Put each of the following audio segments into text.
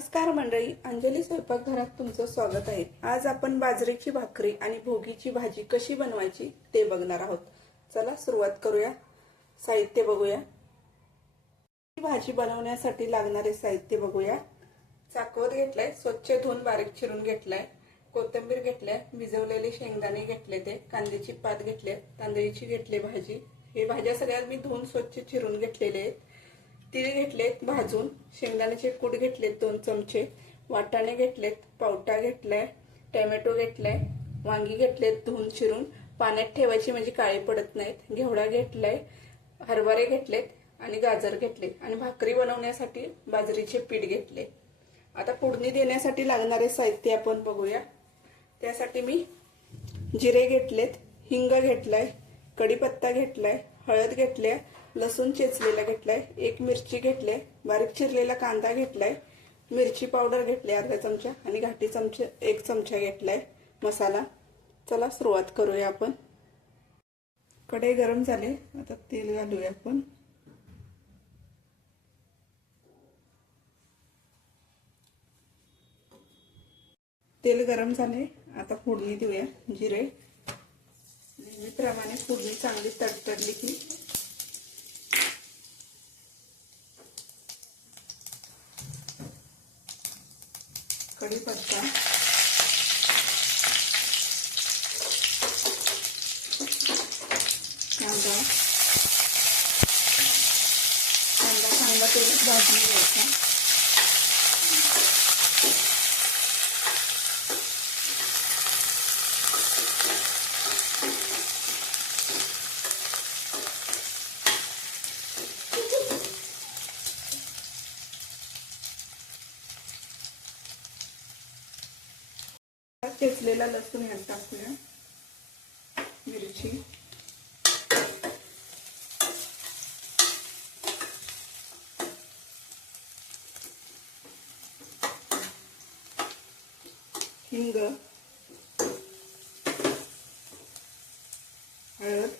नमस्कार मंडळी, अंजली स्वयंपाकघरात तुमचं स्वागत आहे। आज आपण बाजरीची भाकरी आणि भोगीची भाजी कशी बनवायची ते बघणार आहोत। चला सुरुवात करूया। साहित्य बघूया। भाजी बनवण्यासाठी लागणारे साहित्य बघूया। चाकवत घेतलाय, स्वच्छ धुवून बारीक चिरून घेतलाय। कोथिंबीर घेतलाय, भिजवलेले शेंगदाणे घेतले, ते कांद्याची पात घेतले, तांदळीची घेतले भाजी। हे भाज्या सगळ्या मी धुवून स्वच्छ चिरून घेतलेले आहेत। तीळ घेतलेत भाजून, शेंगदाण्याचे कूट घेतलेत 2 चमचे, वाटाणे घेतलेत, पावटा घेतलाय, टोमॅटो घेतलाय, वांगी घेतलेत धुवून चिरून, पाण्यात ठेवायची म्हणजे काळे पडत नाहीत, घेवडा घेतलाय, हरभरे घेतलेत आणि गाजर घेतले आणि भाकरी बनवण्यासाठी बाजरीचे पीठ घेतले। आता फोडणी देण्यासाठी लागणारे साहित्य आपण बघूया। त्यासाठी मी जिरे घेतलेत, हिंग घेतलाय, कढीपत्ता घेतलाय, हळद घेतली, लसूण चेचलेला घेतलाय, 1 मिरची घेतली, बारीक चिरलेला कांदा घेतलाय, मिरची पावडर घेतली अर्धा चमचा आणि घाटी चमचा 1 चमचा घेतलाय मसाला। चला सुरुवात करूया आपण। कढई गरम झाले, आता तेल घालूया आपण। तेल गरम झाले, आता फोडणी देऊया। जिरे नेहमीप्रमाणे फोडणी चांगली तडतडली की कढीपत्ता, कांदा चांगला तेलात भाजून घ्यायचा। चेचलेला लसूण ह्यात टाकूया, मिरची, हिंग, हळद,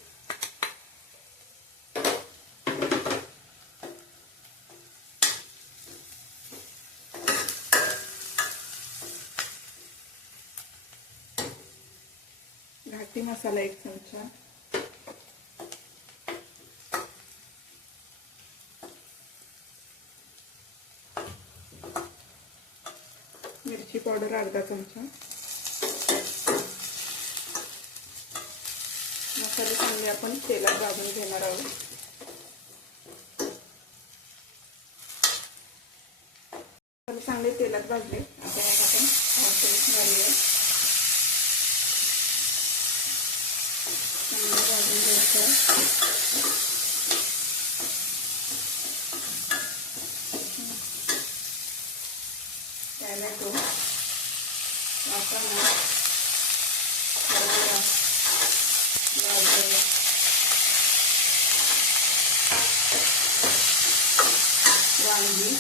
घाटी मसाला 1 चमचा, मिरची पावडर अर्धा चमचा। मसाले चांगले आपण तेलात भाजून घेणार आहोत। मसाले चांगले तेलात भाजले, आता यात आपण घालूया। भाजून घ्यायचं। टोमॅटो, वाटाणा, गाजर, वांगी,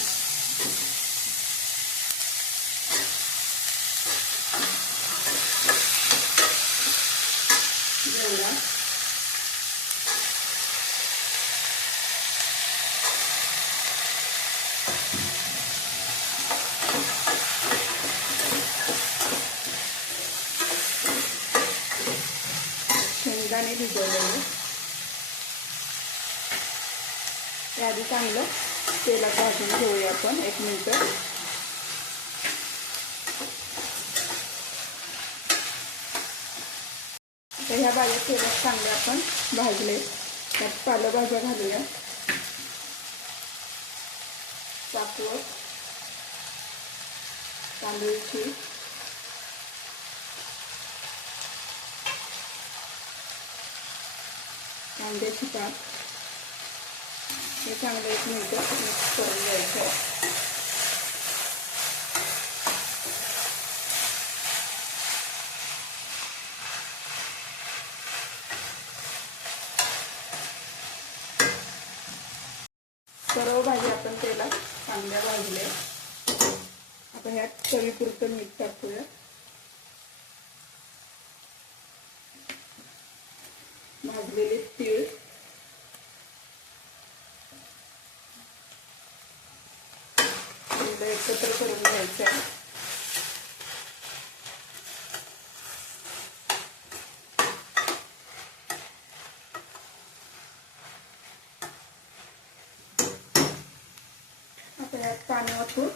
घेवडा, शेंगदाणे भिजवलेले, आधी चांगलं तेलात भाजून घेऊया आपण 1 मिनिट। तर ह्या भाज्या तेलात चांगल्या आपण भाजले, त्यात पालेभाज्या घालूया। चाकवत, तांदळीची, कांद्याची पात, हे चांगलं 1 मिनिट मिक्स करून घ्यायचं। सर्व भाजी आपण तेलात चांगल्या भाजल्या। आता ह्यात चवीपुरतं मीठ टाकूया, भाजलेले तीळ, एकत्र एकत्र करून घ्यायचं आहे. आता यात पाणी ओतून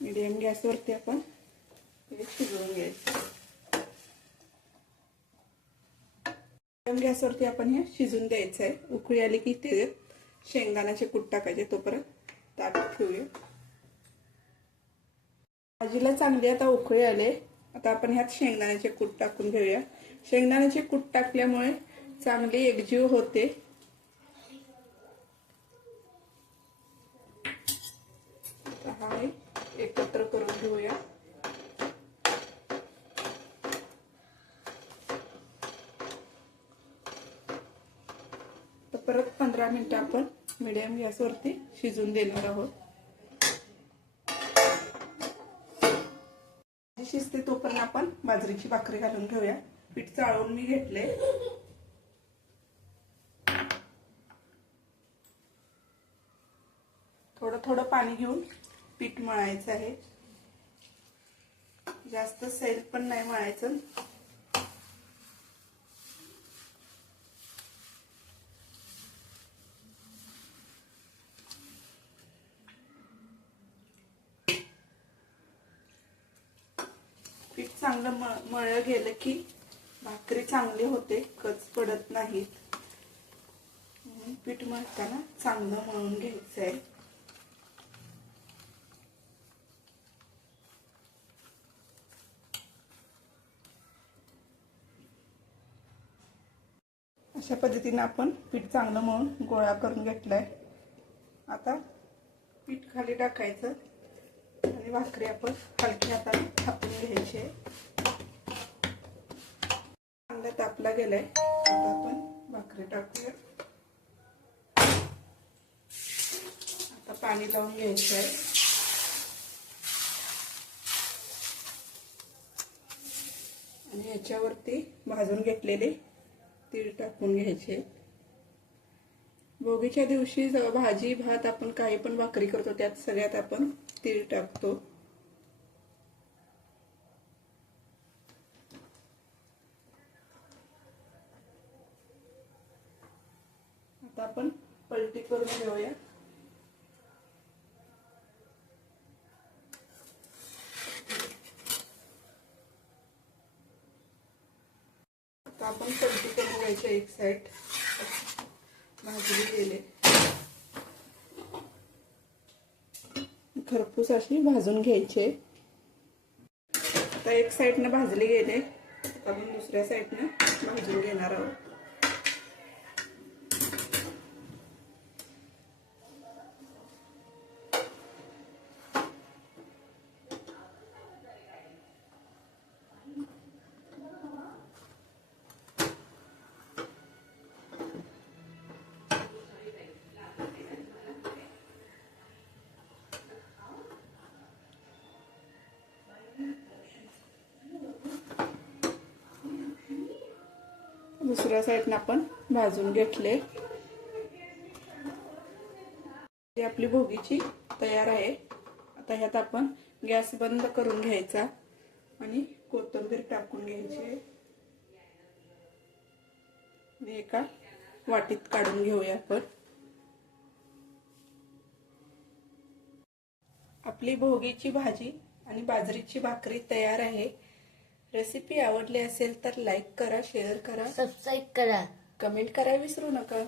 मीडियम गॅसवरती आपण हे शिजवून घ्यायचं. मीडियम गॅसवरती आपण हे शिजून द्यायचं आहे. उकळी आली की ते शेंगदाण्याचे कूट टाकायचे. तोपर्यंत ताट ठेवूया. भाजीला चांगली आता उकळी आले. आता आपण ह्यात शेंगदाण्याचे कूट टाकून घेऊया. शेंगदाण्याचे कूट टाकल्यामुळे चांगली एकजीव होते. हा एकत्र करून घेऊया. तर परत 15 मिनिटं आपण मीडियम गॅसवरती शिजून देणार आहोत. शिजते तोपर्यंत आपण बाजरीची भाकरी घालून घेऊया. पीठ चाळून मी घेतले. थोडं थोडं पाणी घेऊन पीठ मळायचं आहे. जास्त सैल पण नाही मळायचं. पीठ चांगलं मळलं गेलं की भाकरी चांगली होते, कच पडत नाहीत. पीठ मळताना चांगलं मळून घ्यायचं आहे. अशा पद्धतीने आपण पीठ चांगलं मळून गोळा करून घेतलाय. आता पीठ खाली टाकायचं आणि भाकरी आपण हलक्या हाताने थापून घ्यायची. चांगला तापला गेलाय. आता आपण भाकरी टाकूया. आता पाणी लावून घ्यायचं आहे. आणि याच्यावरती भाजून घेतलेले तीळ टाकून घ्यायचे. भोगीच्या दिवशी भाजी भात आपण काही पण भाकरी करतो त्यात सगळ्यात आपण तीळ टाकतो. आता आपण पलटी करून घेऊया. आता आपण पलटी करून घ्यायची. एक साइड भाजली गेले. खरपूस अशी भाजून घ्यायचे. आता एक साइडने भाजले गेले. आपण दुसऱ्या साइडने भाजून घेणार आहोत. दुसऱ्या साइडने आपण भाजून घेतले. आपली भोगीची तयार आहे. आता ह्यात आपण गॅस बंद करून घ्यायचा आणि कोथिंबीर टाकून घ्यायची आणि एका वाटीत काढून घेऊया आपण. आपली भोगीची भाजी आणि बाजरीची भाकरी तयार आहे. रेसिपी आवडली असेल तर लाईक करा, शेअर करा, सबस्क्राईब करा, कमेंट करायला विसरू नका.